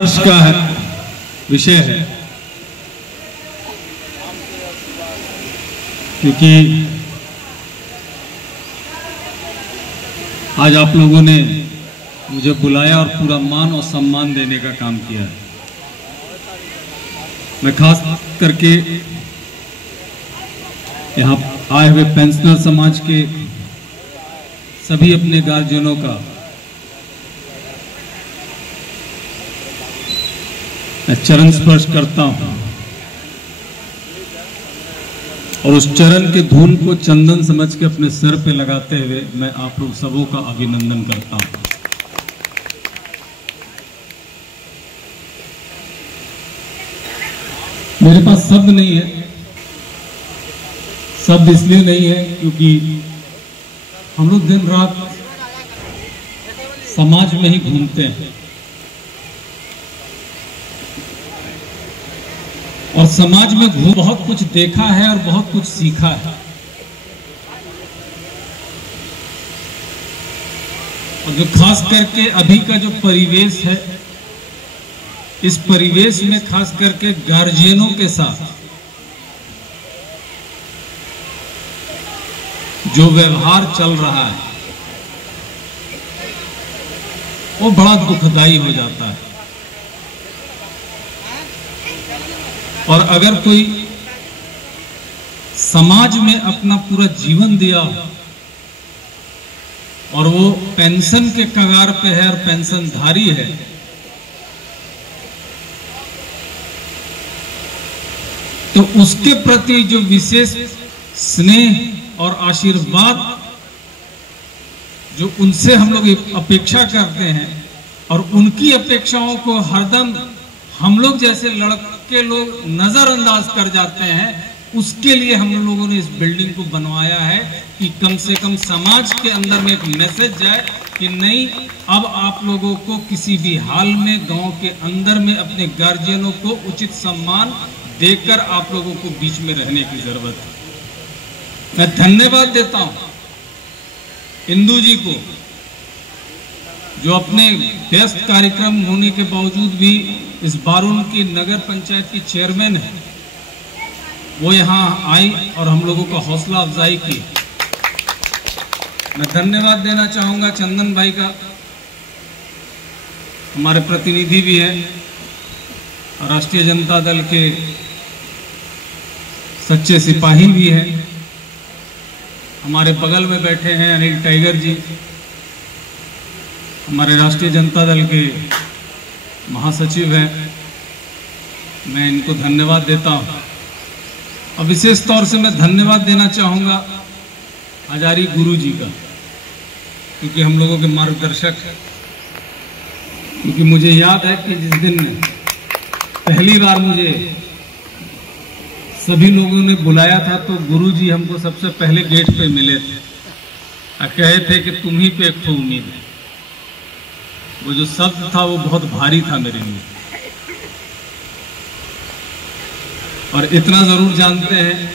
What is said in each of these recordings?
वर्ष का विषय है, क्योंकि आज आप लोगों ने मुझे बुलाया और पूरा मान और सम्मान देने का काम किया है। मैं खास करके यहाँ आए हुए पेंशनर समाज के सभी अपने गार्जियनों का मैं चरण स्पर्श करता हूं और उस चरण के धूल को चंदन समझ के अपने सर पे लगाते हुए मैं आप लोग सबों का अभिनंदन करता हूं। मेरे पास शब्द नहीं है, शब्द इसलिए नहीं है क्योंकि हम लोग दिन रात समाज में ही घूमते हैं और समाज में घूम बहुत कुछ देखा है और बहुत कुछ सीखा है। और जो खास करके अभी का जो परिवेश है, इस परिवेश में खास करके गार्जियनों के साथ जो व्यवहार चल रहा है वो बड़ा दुखदाई हो जाता है। और अगर कोई समाज में अपना पूरा जीवन दिया और वो पेंशन के कगार पे है और पेंशनधारी है, तो उसके प्रति जो विशेष स्नेह और आशीर्वाद जो उनसे हम लोग अपेक्षा करते हैं और उनकी अपेक्षाओं को हरदम हम लोग जैसे लड़के लोग नजरअंदाज कर जाते हैं, उसके लिए हम लोगों ने इस बिल्डिंग को बनवाया है कि कम से कम समाज के अंदर में एक मैसेज जाए कि नहीं, अब आप लोगों को किसी भी हाल में गांव के अंदर में अपने गार्जियनों को उचित सम्मान देकर आप लोगों को बीच में रहने की जरूरत है। मैं धन्यवाद देता हूं इंदू जी को, जो अपने व्यस्त कार्यक्रम होने के बावजूद भी इस बारून की नगर पंचायत की चेयरमैन है, वो यहाँ आई और हम लोगों का हौसला अफजाई की। मैं धन्यवाद देना चाहूंगा चंदन भाई का, हमारे प्रतिनिधि भी है, राष्ट्रीय जनता दल के सच्चे सिपाही भी हैं। हमारे बगल में बैठे हैं अनिल टाइगर जी, हमारे राष्ट्रीय जनता दल के महासचिव हैं। मैं इनको धन्यवाद देता हूं और विशेष तौर से मैं धन्यवाद देना चाहूँगा हजारी गुरु जी का, क्योंकि हम लोगों के मार्गदर्शक हैं। क्योंकि मुझे याद है कि जिस दिन पहली बार मुझे सभी लोगों ने बुलाया था तो गुरु जी हमको सबसे पहले गेट पे मिले थे और कहे थे कि तुम ही पे एक तो उम्मीद है। वो जो शब्द था वो बहुत भारी था मेरे लिए, और इतना जरूर जानते हैं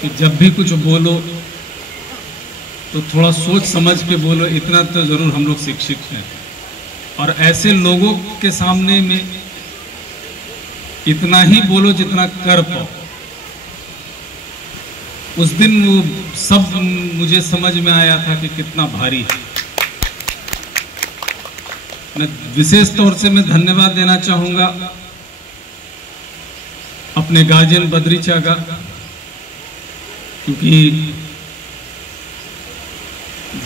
कि जब भी कुछ बोलो तो थोड़ा सोच समझ के बोलो, इतना तो जरूर हम लोग शिक्षित हैं। और ऐसे लोगों के सामने में इतना ही बोलो जितना कर पाओ। उस दिन वो सब मुझे समझ में आया था कि कितना भारी है। मैं विशेष तौर से मैं धन्यवाद देना चाहूंगा अपने गार्जियन बद्रीचा का, क्योंकि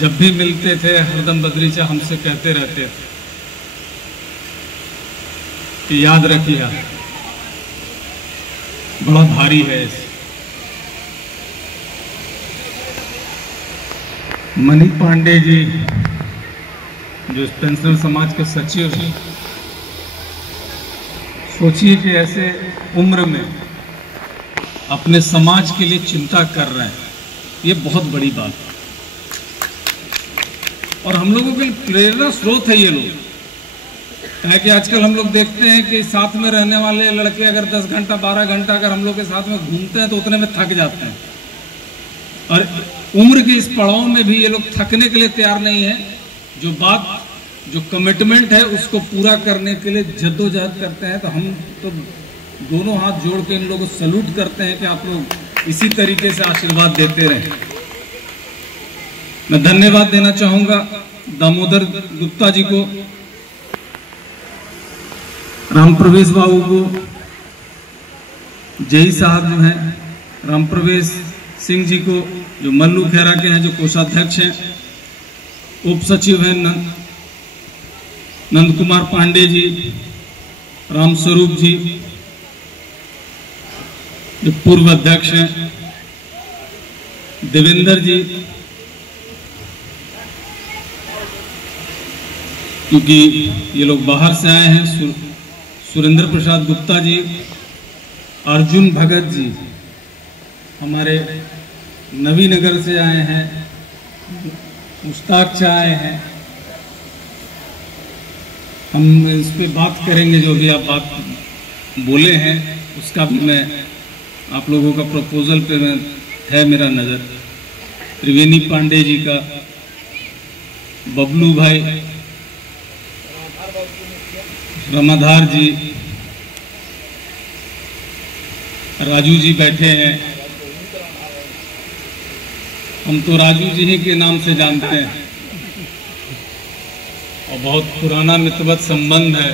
जब भी मिलते थे हरदम बद्रीचा हमसे कहते रहते थे कि याद रखिए बड़ा भारी है। मनी पांडे जी जो पेंशनर समाज के सचिव हैं, सोचिए कि ऐसे उम्र में अपने समाज के लिए चिंता कर रहे हैं, ये बहुत बड़ी बात है। और हम लोगों के प्रेरणा स्रोत है ये लोग। है कि आजकल हम लोग देखते हैं कि साथ में रहने वाले लड़के अगर 10 घंटा 12 घंटा अगर हम लोग के साथ में घूमते हैं तो उतने में थक जाते हैं, और उम्र के इस पड़ाव में भी ये लोग थकने के लिए तैयार नहीं है। जो बात जो कमिटमेंट है उसको पूरा करने के लिए जद्दोजहद करते हैं। तो हम तो दोनों हाथ जोड़ के इन लोगों को सल्यूट करते हैं कि आप लोग इसी तरीके से आशीर्वाद देते रहें। मैं धन्यवाद देना चाहूंगा दामोदर गुप्ता जी को, राम प्रवेश बाबू को, जय साहब जो हैं, राम प्रवेश सिंह जी को जो मल्लू खेरा के हैं, जो कोषाध्यक्ष हैं, उप सचिव हैं नंद कुमार पांडे जी, राम स्वरूप जी जो पूर्व अध्यक्ष हैं, देवेंद्र जी क्योंकि ये लोग बाहर से आए हैं, सुरेंद्र प्रसाद गुप्ता जी, अर्जुन भगत जी हमारे नवीनगर से आए हैं, मुश्ताक से आए हैं। हम इस पे बात करेंगे, जो भी आप बात बोले हैं उसका भी मैं आप लोगों का प्रपोजल पे है मेरा नज़र। त्रिवेणी पांडे जी का, बबलू भाई, रमाधार जी, राजू जी बैठे हैं। हम तो राजू जी ही के नाम से जानते हैं और बहुत पुराना मित्रवत संबंध है।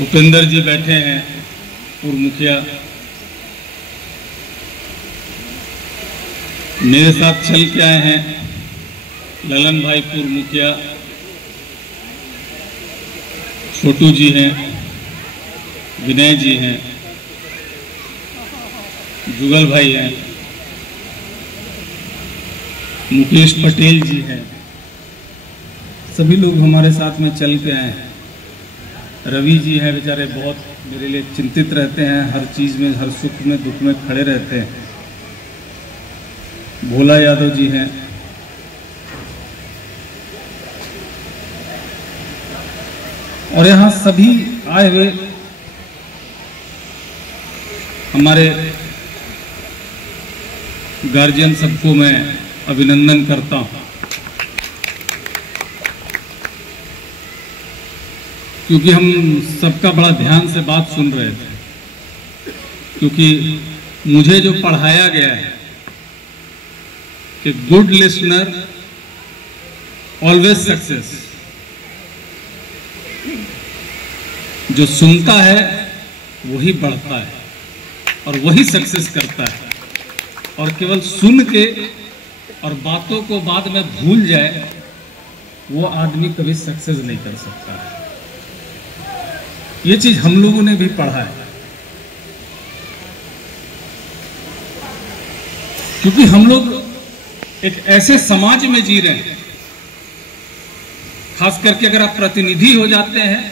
उपेंद्र जी बैठे हैं, पूर्व मुखिया। मेरे साथ चल के आए हैं ललन भाई, पूर्व मुखिया। छोटू जी हैं, विनय जी हैं, जुगल भाई हैं, मुकेश पटेल जी हैं। सभी लोग हमारे साथ में चल के आए हैं। रवि जी हैं, बेचारे बहुत मेरे लिए चिंतित रहते हैं, हर चीज़ में, हर सुख में दुख में खड़े रहते हैं। भोला यादव जी हैं, और यहाँ सभी आए हुए हमारे गार्जियन सबको मैं अभिनंदन करता हूँ, क्योंकि हम सबका बड़ा ध्यान से बात सुन रहे थे। क्योंकि मुझे जो पढ़ाया गया है कि गुड लिसनर ऑलवेज सक्सेस, जो सुनता है वही बढ़ता है और वही सक्सेस करता है, और केवल सुन के और बातों को बाद में भूल जाए वो आदमी कभी सक्सेस नहीं कर सकता। ये चीज हम लोगों ने भी पढ़ा है, क्योंकि हम लोग एक ऐसे समाज में जी रहे हैं, खास करके अगर आप प्रतिनिधि हो जाते हैं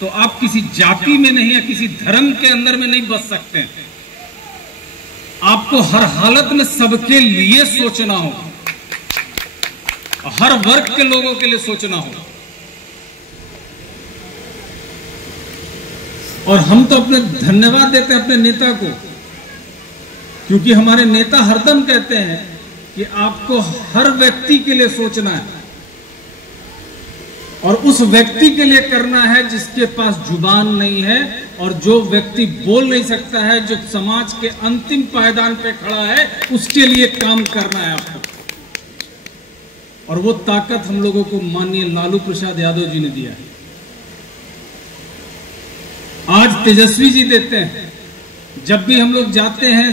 तो आप किसी जाति में नहीं या किसी धर्म के अंदर में नहीं बस सकते हैं। आपको हर हालत में सबके लिए सोचना होगा, हर वर्ग के लोगों के लिए सोचना होगा। और हम तो अपने धन्यवाद देते हैं अपने नेता को, क्योंकि हमारे नेता हरदम कहते हैं कि आपको हर व्यक्ति के लिए सोचना है और उस व्यक्ति के लिए करना है जिसके पास जुबान नहीं है और जो व्यक्ति बोल नहीं सकता है, जो समाज के अंतिम पायदान पे खड़ा है, उसके लिए काम करना है आपको। और वो ताकत हम लोगों को माननीय लालू प्रसाद यादव जी ने दिया है। आज तेजस्वी जी देते हैं। जब भी हम लोग जाते हैं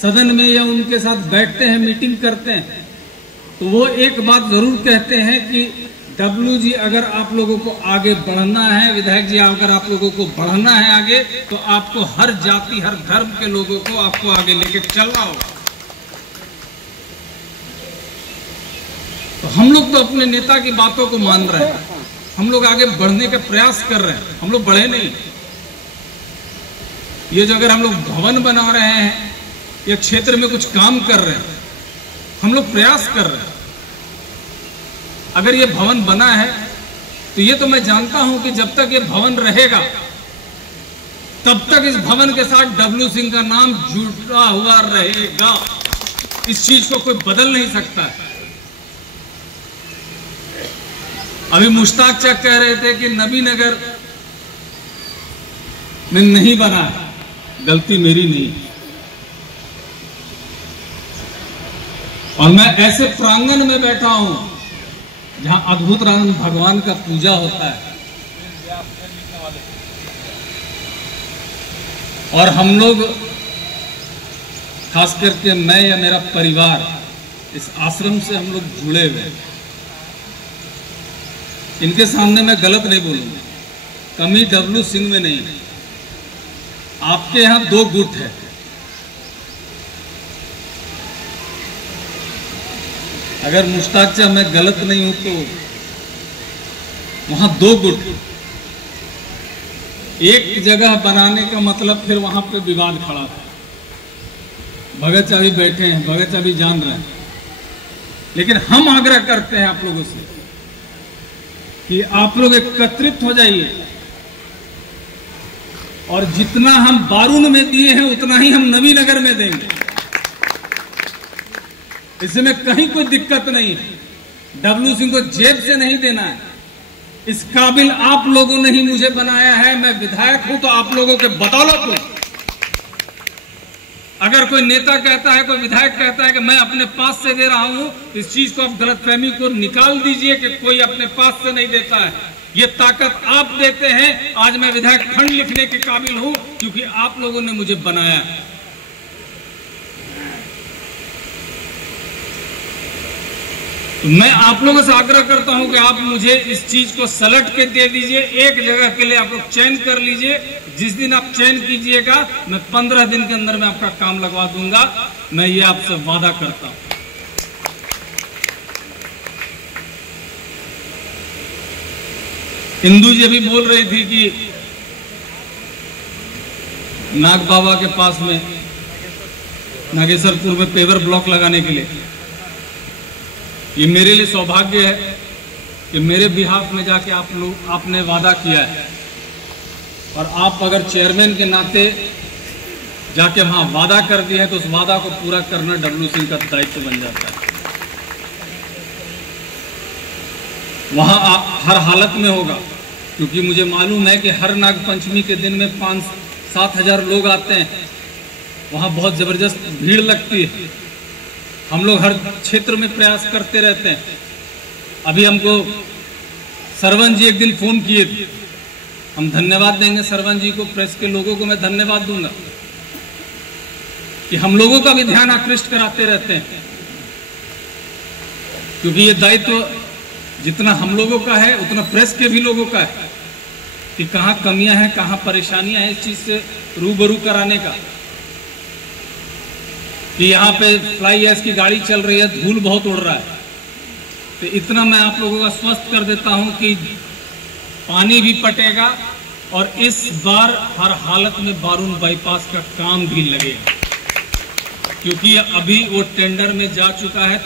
सदन में या उनके साथ बैठते हैं, मीटिंग करते हैं, तो वो एक बात जरूर कहते हैं कि डब्लू जी, अगर आप लोगों को आगे बढ़ना है, विधायक जी अगर आप लोगों को बढ़ना है आगे, तो आपको हर जाति हर धर्म के लोगों को आपको आगे लेके चलना होगा। तो हम लोग तो अपने नेता की बातों को मान रहे हैं, हम लोग आगे बढ़ने का प्रयास कर रहे हैं। हम लोग बढ़े नहीं। ये जो अगर हम लोग भवन बना रहे हैं या क्षेत्र में कुछ काम कर रहे हैं, हम लोग प्रयास कर रहे हैं। अगर ये भवन बना है तो ये तो मैं जानता हूं कि जब तक ये भवन रहेगा तब तक इस भवन के साथ डब्लू सिंह का नाम जुड़ा हुआ रहेगा। इस चीज को कोई बदल नहीं सकता है। अभी मुश्ताक चक कह रहे थे कि नबीनगर में नहीं बना है, गलती मेरी नहीं। और मैं ऐसे प्रांगण में बैठा हूं जहां अद्भुत राम भगवान का पूजा होता है, और हम लोग खास करके मैं या मेरा परिवार इस आश्रम से हम लोग जुड़े हुए हैं। इनके सामने मैं गलत नहीं बोलूंगा, कमी डब्लू सिंह में नहीं है। आपके यहां 2 गुट है, अगर मुश्ताक से मैं गलत नहीं हूं तो वहां 2 गुट। एक जगह बनाने का मतलब फिर वहां पे विवाद खड़ा था। भगत चाबी बैठे हैं, भगत चाबी जान रहे हैं, लेकिन हम आग्रह करते हैं आप लोगों से कि आप लोग एकत्रित हो जाइए, और जितना हम बारून में दिए हैं उतना ही हम नबीनगर में देंगे। इसमें कहीं कोई दिक्कत नहीं है। डब्लू सिंह को जेब से नहीं देना है, इस काबिल आप लोगों ने ही मुझे बनाया है। मैं विधायक हूं तो आप लोगों के बदौलत हूं। अगर कोई नेता कहता है, कोई विधायक कहता है कि मैं अपने पास से दे रहा हूं, इस चीज को आप गलतफहमी को निकाल दीजिए कि कोई अपने पास से नहीं देता है। ये ताकत आप देते हैं। आज मैं विधायक खंड लिखने के काबिल हूं क्योंकि आप लोगों ने मुझे बनाया। तो मैं आप लोगों से आग्रह करता हूं कि आप मुझे इस चीज को सलट के दे दीजिए। एक जगह के लिए आप लोग चयन कर लीजिए। जिस दिन आप चयन कीजिएगा मैं 15 दिन के अंदर में आपका काम लगवा दूंगा। मैं ये आपसे वादा करता हूं। इंदू जी अभी बोल रही थी कि नाग बाबा के पास में नागेश्वरपुर में पेवर ब्लॉक लगाने के लिए, ये मेरे लिए सौभाग्य है कि मेरे बिहाफ में जाके आपने वादा किया है, और आप अगर चेयरमैन के नाते जाके वहां वादा कर दिया है तो उस वादा को पूरा करना डब्लू सिंह का दायित्व बन जाता है। वहां हर हालत में होगा, क्योंकि मुझे मालूम है कि हर नाग पंचमी के दिन में 5-7 हजार लोग आते हैं। वहां बहुत जबरदस्त भीड़ लगती है। हम लोग हर क्षेत्र में प्रयास करते रहते हैं। अभी हमको सरवन जी एक दिन फोन किए थे, हम धन्यवाद देंगे सरवन जी को, प्रेस के लोगों को मैं धन्यवाद दूंगा कि हम लोगों का भी ध्यान आकृष्ट कराते रहते हैं, क्योंकि ये दायित्व जितना हम लोगों का है उतना प्रेस के भी लोगों का है कि कहां कमियां हैं, कहां परेशानियां हैं, इस चीज से रूबरू कराने का। कि यहाँ पे फ्लाई ऐश की गाड़ी चल रही है, धूल बहुत उड़ रहा है, तो इतना मैं आप लोगों का स्वस्थ कर देता हूं कि पानी भी पटेगा और इस बार हर हालत में बारून बाईपास का काम भी लगेगा, क्योंकि अभी वो टेंडर में जा चुका है।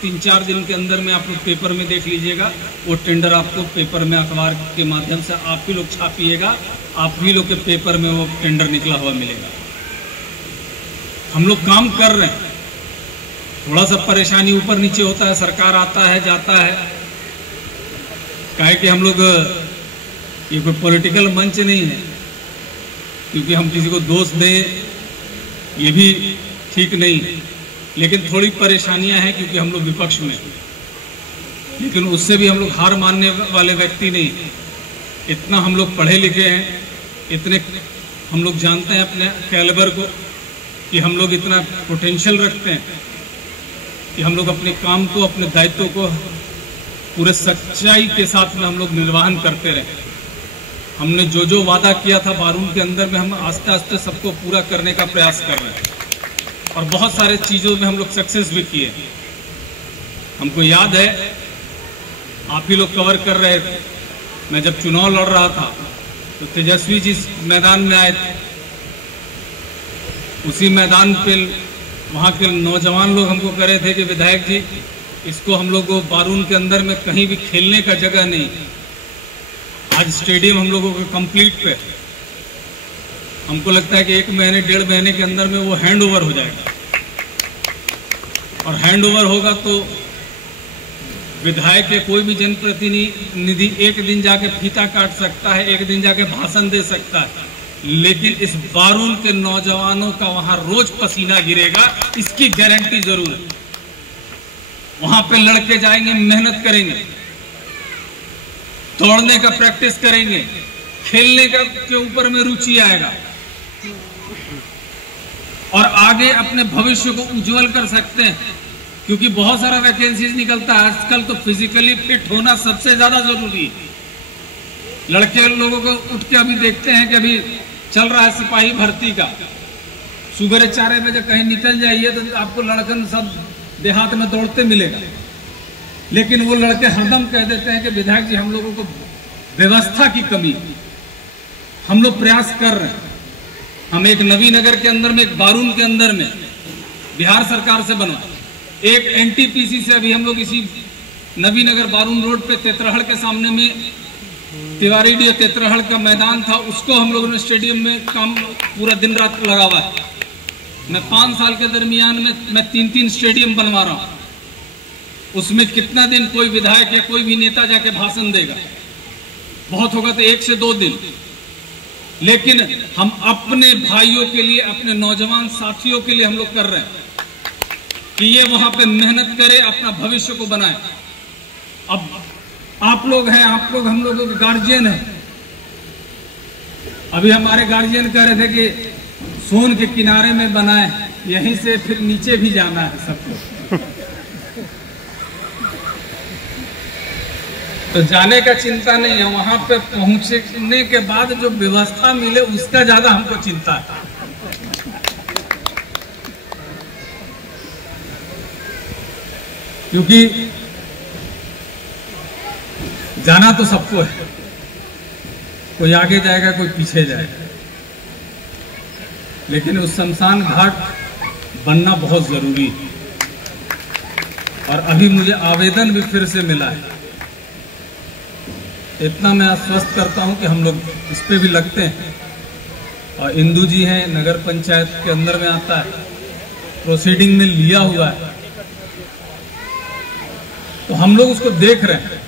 3-4 दिन के अंदर में आप लोग पेपर में देख लीजिएगा, वो टेंडर आपको पेपर में अखबार के माध्यम से आप ही लोग छापिएगा, आप ही लोग के पेपर में वो टेंडर निकला हुआ मिलेगा। हम लोग काम कर रहे हैं। थोड़ा सा परेशानी ऊपर नीचे होता है, सरकार आता है जाता है, काहे कि हम लोग ये कोई पॉलिटिकल मंच नहीं है, क्योंकि हम किसी को दोष दें ये भी ठीक नहीं है। लेकिन थोड़ी परेशानियां हैं क्योंकि हम लोग विपक्ष में, लेकिन उससे भी हम लोग हार मानने वाले व्यक्ति नहीं। इतना हम लोग पढ़े लिखे हैं, इतने हम लोग जानते हैं अपने कैलिबर को कि हम लोग इतना पोटेंशियल रखते हैं कि हम लोग अपने काम को, अपने दायित्व को पूरे सच्चाई के साथ में हम लोग निर्वहन करते रहे। हमने जो जो वादा किया था बारून के अंदर में, हम आस्ते आस्ते सबको पूरा करने का प्रयास कर रहे हैं, और बहुत सारे चीज़ों में हम लोग सक्सेस भी किए। हमको याद है आप ही लोग कवर कर रहे थे, मैं जब चुनाव लड़ रहा था तो तेजस्वी जी मैदान में आए थे। उसी मैदान पे वहाँ के नौजवान लोग हमको कह रहे थे कि विधायक जी, इसको हम लोग को बारून के अंदर में कहीं भी खेलने का जगह नहीं। आज स्टेडियम हम लोगों को कंप्लीट पे, हमको लगता है कि 1 महीने 1.5 महीने के अंदर में वो हैंड ओवर हो जाएगा, और हैंड ओवर होगा तो विधायक या कोई भी जनप्रतिनिधि एक दिन जाके फीता काट सकता है, एक दिन जाके भाषण दे सकता है, लेकिन इस बारून के नौजवानों का वहां रोज पसीना गिरेगा, इसकी गारंटी जरूर है। वहां पे लड़के जाएंगे, मेहनत करेंगे, दौड़ने का प्रैक्टिस करेंगे, खेलने का के ऊपर में रुचि आएगा और आगे अपने भविष्य को उज्जवल कर सकते हैं, क्योंकि बहुत सारा वैकेंसीज निकलता है आजकल। तो फिजिकली फिट होना सबसे ज्यादा जरूरी है। लड़के लोगों को उठ के अभी देखते हैं कि अभी चल रहा है सिपाही भर्ती का, सुबह 4 बजे कहीं निकल जाइए तो आपको लड़कन सब देहात में दौड़ते मिलेगा, लेकिन वो लड़के हरदम कह देते हैं कि विधायक जी हम लोगों को व्यवस्था की कमी, हम लोग प्रयास कर रहे हैं। हम एक नवीनगर के अंदर में, एक बारून के अंदर में बिहार सरकार से बना, एक एनटीपीसी से अभी हम लोग इसी नवीनगर बारून रोड पे तेतरहड़ के सामने में तिवारी डी तेतरहड़ का मैदान था, उसको हम लोगों ने स्टेडियम में काम पूरा दिन रात लगा हुआ है। मैं 5 साल के दरमियान में मैं 3-3 स्टेडियम बनवा रहा हूं। उसमें कितना दिन कोई विधायक या कोई भी नेता जाके भाषण देगा? बहुत होगा तो 1 से 2 दिन। लेकिन हम अपने भाइयों के लिए, अपने नौजवान साथियों के लिए हम लोग कर रहे हैं कि ये वहां पे मेहनत करे, अपना भविष्य को बनाए। अब आप लोग हैं, आप लोग हम लोगों के गार्जियन हैं। अभी हमारे गार्जियन कह रहे थे कि सोन के किनारे में बनाए, यहीं से फिर नीचे भी जाना है सबको। तो जाने का चिंता नहीं है, वहां पे पहुंचने के बाद जो व्यवस्था मिले उसका ज्यादा हमको चिंता है। क्योंकि जाना तो सबको है, कोई आगे जाएगा कोई पीछे जाएगा, लेकिन उस शमशान घाट बनना बहुत जरूरी है। और अभी मुझे आवेदन भी फिर से मिला है। इतना मैं आश्वस्त करता हूं कि हम लोग इस पे भी लगते हैं। और इंदू जी हैं, नगर पंचायत के अंदर में आता है, प्रोसीडिंग में लिया हुआ है, तो हम लोग उसको देख रहे हैं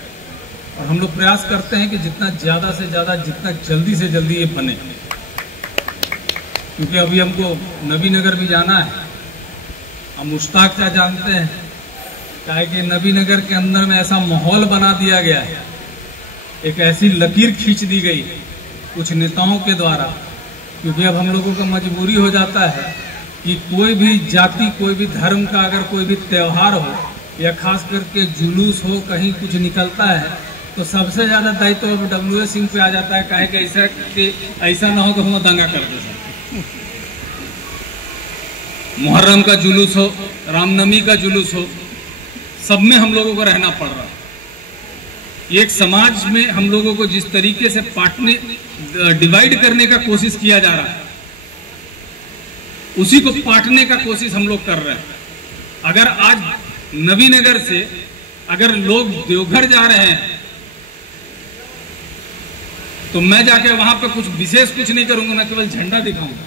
और हम लोग प्रयास करते हैं कि जितना ज्यादा से ज्यादा, जितना जल्दी से जल्दी ये बने। क्योंकि अभी हमको नवीनगर भी जाना है। हम मुश्ताक क्या जानते हैं, क्या कि नवीनगर के अंदर में ऐसा माहौल बना दिया गया है, एक ऐसी लकीर खींच दी गई कुछ नेताओं के द्वारा। क्योंकि अब हम लोगों का मजबूरी हो जाता है कि कोई भी जाति, कोई भी धर्म का अगर कोई भी त्योहार हो या खास करके जुलूस हो, कहीं कुछ निकलता है, तो सबसे ज्यादा दायित्व तो डब्ल्यू सिंह पे आ जाता है। काहे कि ऐसा ना हो कि हम दंगा कर दे। मुहर्रम का जुलूस हो, रामनवमी का जुलूस हो, सब में हम लोगों को रहना पड़ रहा है। एक समाज में हम लोगों को जिस तरीके से बांटने, डिवाइड करने का कोशिश किया जा रहा है, उसी को बांटने का कोशिश हम लोग कर रहे हैं। अगर आज नवीनगर से अगर लोग देवघर जा रहे हैं तो मैं जाके वहां पे कुछ विशेष कुछ नहीं करूंगा, मैं केवल झंडा दिखाऊंगा,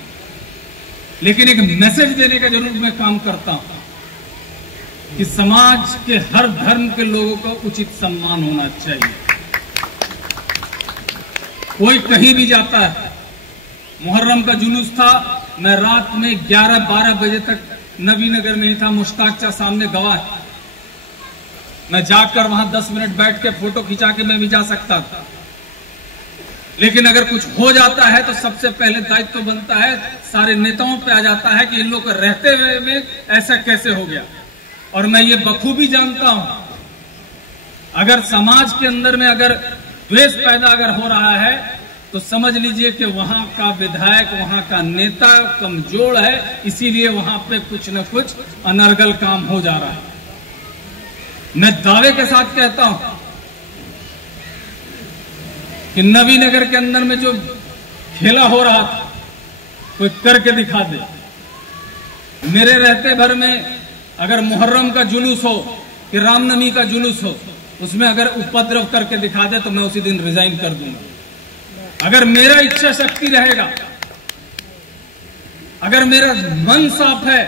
लेकिन एक मैसेज देने का जरूर मैं काम करता हूं कि समाज के हर धर्म के लोगों का उचित सम्मान होना चाहिए। कोई कहीं भी जाता है, मुहर्रम का जुलूस था, मैं रात में 11-12 बजे तक नवीनगर में ही था, मुश्ताक चा सामने गवाह है। मैं जाकर वहां 10 मिनट बैठ के फोटो खिंचा के मैं भी जा सकता था। लेकिन अगर कुछ हो जाता है तो सबसे पहले दायित्व तो बनता है, सारे नेताओं पे आ जाता है कि इन लोग को रहते हुए में ऐसा कैसे हो गया। और मैं ये बखूबी जानता हूं, अगर समाज के अंदर में अगर द्वेष पैदा अगर हो रहा है तो समझ लीजिए कि वहां का विधायक, वहां का नेता कमजोर है, इसीलिए वहां पे कुछ न कुछ अनर्गल काम हो जा रहा है। मैं दावे के साथ कहता हूं कि नवीनगर के अंदर में जो खेला हो रहा था, कोई करके दिखा दे। मेरे रहते भर में अगर मुहर्रम का जुलूस हो कि रामनवमी का जुलूस हो, उसमें अगर उपद्रव करके दिखा दे तो मैं उसी दिन रिजाइन कर दूंगा। अगर मेरा इच्छा शक्ति रहेगा, अगर मेरा मन साफ है,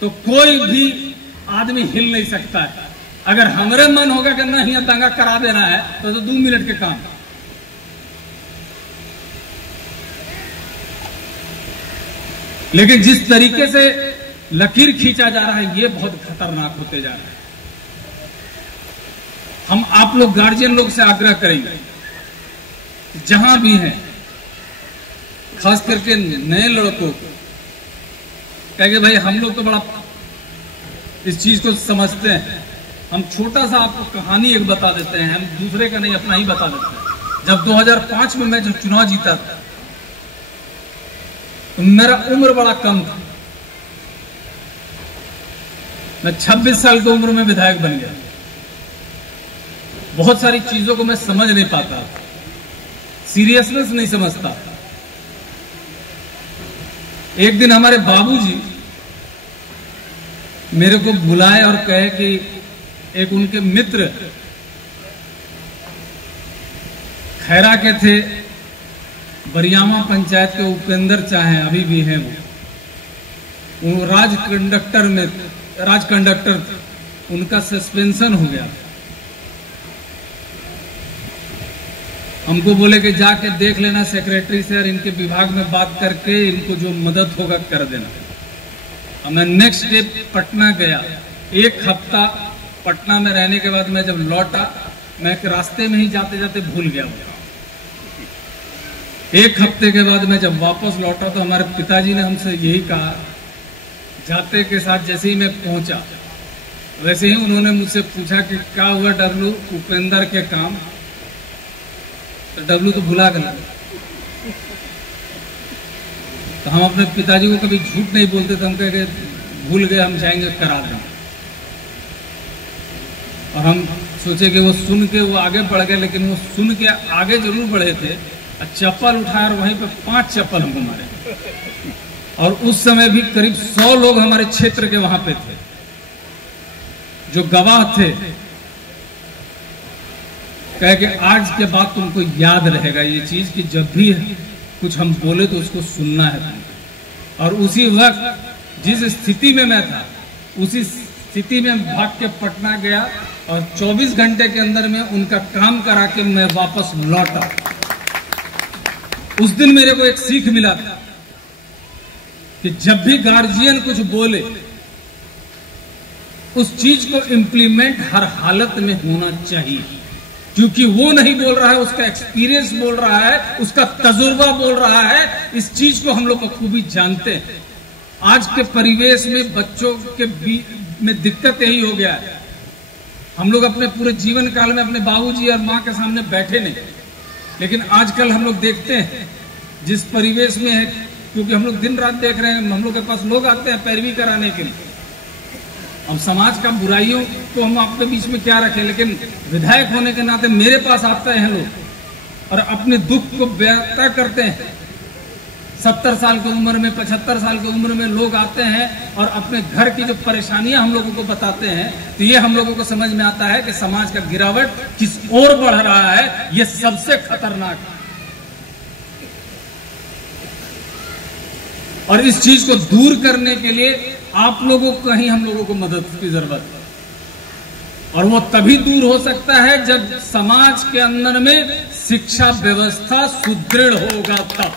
तो कोई भी आदमी हिल नहीं सकता है। अगर हमारे मन होगा कि नहीं यहाँ दंगा करा देना है तो 2 मिनट के काम। लेकिन जिस तरीके से लकीर खींचा जा रहा है ये बहुत खतरनाक होते जा रहा है। हम आप लोग गार्जियन लोग से आग्रह करेंगे जहां भी हैं, खास करके नए लड़कों को कहेंगे भाई हम लोग तो बड़ा इस चीज को समझते हैं। हम छोटा सा आपको कहानी एक बता देते हैं, हम दूसरे का नहीं अपना ही बता देते हैं। जब 2005 में मैं जब चुनाव जीता था तो मेरा उम्र बड़ा कम था। मैं 26 साल की उम्र में विधायक बन गया। बहुत सारी चीजों को मैं समझ नहीं पाता, सीरियसनेस नहीं समझता। एक दिन हमारे बाबूजी मेरे को बुलाए और कहे कि एक उनके मित्र खैरा के थे, बरियामा पंचायत के उपेंद्र चाहे अभी भी हैं, वो राज कंडक्टर उनका सस्पेंशन हो गया। हमको बोले कि जाके देख लेना सेक्रेटरी से और इनके विभाग में बात करके इनको जो मदद होगा कर देना। और मैं नेक्स्ट डे पटना गया। 1 हफ्ता पटना में रहने के बाद मैं जब लौटा, मैं रास्ते में ही जाते जाते भूल गया। 1 हफ्ते के बाद मैं जब वापस लौटा तो हमारे पिताजी ने हमसे यही कहा, जाते के साथ जैसे ही मैं पहुंचा वैसे ही उन्होंने मुझसे पूछा कि क्या हुआ डब्लू उपेंद्र के काम। तो डब्लू तो भुला गया। तो हम अपने पिताजी को कभी झूठ नहीं बोलते थे, हम कह भूल गए, हम जाएंगे करा दें। और हम सोचे कि वो सुन के वो आगे बढ़ गए, लेकिन वो सुन के आगे जरूर बढ़े थे। चप्पल उठाया और वहीं पे 5 चप्पल हमको मारे। और उस समय भी करीब 100 लोग हमारे क्षेत्र के वहां पे थे जो गवाह थे। कहे कि आज के बाद तुमको याद रहेगा ये चीज कि जब भी कुछ हम बोले तो उसको सुनना है तुमको। और उसी वक्त जिस स्थिति में मैं था उसी स्थिति में भाग के पटना गया और 24 घंटे के अंदर में उनका काम करा के मैं वापस लौटा। उस दिन मेरे को एक सीख मिला था कि जब भी गार्जियन कुछ बोले उस चीज को इंप्लीमेंट हर हालत में होना चाहिए, क्योंकि वो नहीं बोल रहा है, उसका एक्सपीरियंस बोल रहा है, उसका तजुर्बा बोल रहा है। इस चीज को हम लोग बखूबी जानते हैं। आज के परिवेश में बच्चों के में दिक्कत यही हो गया है। हम लोग अपने पूरे जीवन काल में अपने बाबूजी और माँ के सामने बैठे नहीं, लेकिन आजकल हम लोग देखते हैं जिस परिवेश में है, क्योंकि हम लोग दिन रात देख रहे हैं, हम लोग के पास लोग आते हैं पैरवी कराने के लिए। अब समाज का बुराइयों को हम आपके बीच में क्या रखें, लेकिन विधायक होने के नाते मेरे पास आते हैं लोग और अपने दुख को व्यक्त करते हैं। 70 साल की उम्र में, 75 साल की उम्र में लोग आते हैं और अपने घर की जो परेशानियां हम लोगों को बताते हैं। तो ये हम लोगों को समझ में आता है कि समाज का गिरावट किस ओर बढ़ रहा है। ये सबसे खतरनाक है और इस चीज को दूर करने के लिए आप लोगों को ही हम लोगों को मदद की जरूरत है। और वो तभी दूर हो सकता है जब समाज के अंदर में शिक्षा व्यवस्था सुदृढ़ होगा, तब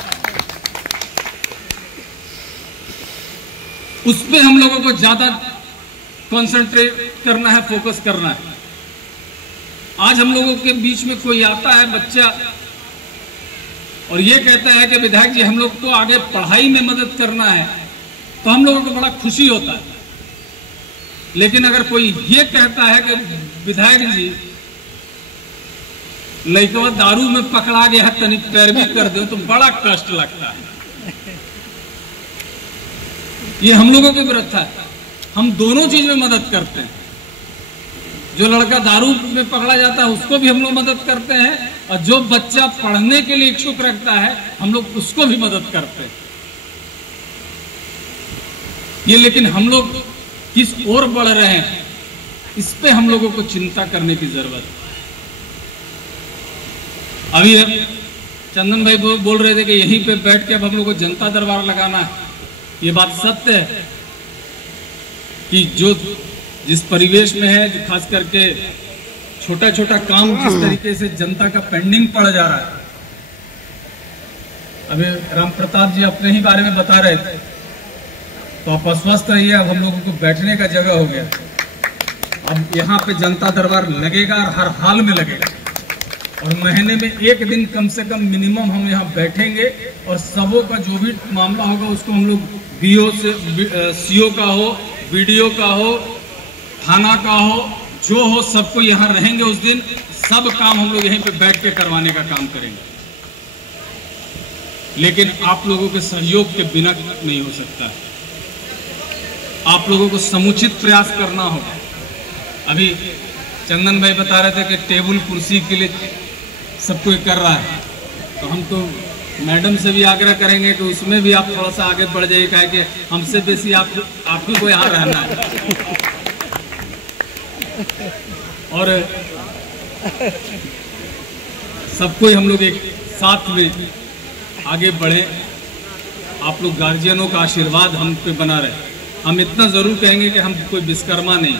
उस पे हम लोगों को ज्यादा कंसंट्रेट करना है, फोकस करना है। आज हम लोगों के बीच में कोई आता है बच्चा और ये कहता है कि विधायक जी हम लोग को आगे पढ़ाई में मदद करना है, तो हम लोगों को बड़ा खुशी होता है। लेकिन अगर कोई ये कहता है कि विधायक जी लड़का दारू में पकड़ा गया है, तनिक पैरवी कर दो, तो बड़ा कष्ट लगता है। ये हम लोगों की व्यवस्था है। हम दोनों चीज में मदद करते हैं। जो लड़का दारू में पकड़ा जाता है उसको भी हम लोग मदद करते हैं, और जो बच्चा पढ़ने के लिए इच्छुक रखता है हम लोग उसको भी मदद करते हैं। ये लेकिन हम लोग किस ओर बढ़ रहे हैं, इस पे हम लोगों को चिंता करने की जरूरत है। अभी चंदन भाई बोल रहे थे कि यहीं पे बैठ के अब हम लोग को जनता दरबार लगाना है। ये बात सत्य है कि जो जिस परिवेश में है, जो खास करके छोटा छोटा काम जिस तरीके से जनता का पेंडिंग पड़ जा रहा है। अभी राम प्रताप जी अपने ही बारे में बता रहे थे, तो आप अस्वस्थ रहिए। अब हम लोगों को बैठने का जगह हो गया, अब यहाँ पे जनता दरबार लगेगा और हर हाल में लगेगा, और महीने में एक दिन कम से कम मिनिमम हम यहाँ बैठेंगे और सबों का जो भी मामला होगा उसको हम लोग बीओ से, सीओ का हो, वीडियो का हो, थाना का हो, जो हो, सबको यहाँ रहेंगे उस दिन। सब काम हम लोग यहीं पे बैठ के करवाने का काम करेंगे, लेकिन आप लोगों के सहयोग के बिना नहीं हो सकता। आप लोगों को समुचित प्रयास करना होगा। अभी चंदन भाई बता रहे थे कि टेबल कुर्सी के लिए सब कोई कर रहा है, तो हम तो मैडम से भी आग्रह करेंगे कि उसमें भी आप थोड़ा सा आगे बढ़ जाइए, कहे कि हमसे बेसी आप ही को यहाँ रहना है। और सबको हम लोग एक साथ में आगे बढ़े। आप लोग गार्जियनों का आशीर्वाद हम पे बना रहे। हम इतना जरूर कहेंगे कि हम कोई विश्वकर्मा नहीं,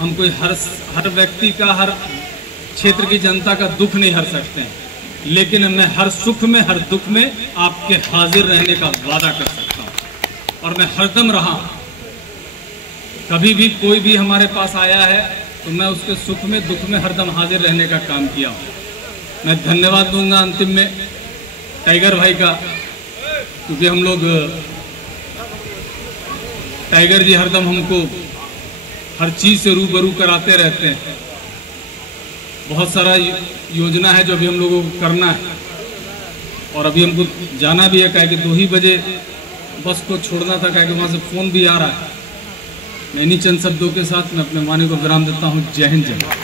हम कोई हर व्यक्ति का, हर क्षेत्र की जनता का दुख नहीं हर सकते हैं, लेकिन मैं हर सुख में, हर दुख में आपके हाजिर रहने का वादा कर सकता हूं। और मैं हरदम रहा, कभी भी कोई भी हमारे पास आया है तो मैं उसके सुख में, दुख में हरदम हाजिर रहने का काम किया हूं। मैं धन्यवाद दूंगा अंतिम में टाइगर भाई का, क्योंकि हम लोग टाइगर जी हरदम हमको हर चीज से रूबरू कराते रहते हैं। बहुत सारा योजना है जो अभी हम लोगों को करना है, और अभी हमको जाना भी है, कहे कि 2 ही बजे बस को छोड़ना था, कहे कि वहां से फोन भी आ रहा है। मैं इन्हीं चंद शब्दों के साथ मैं अपने वाणी को विराम देता हूँ। जय हिंद, जय।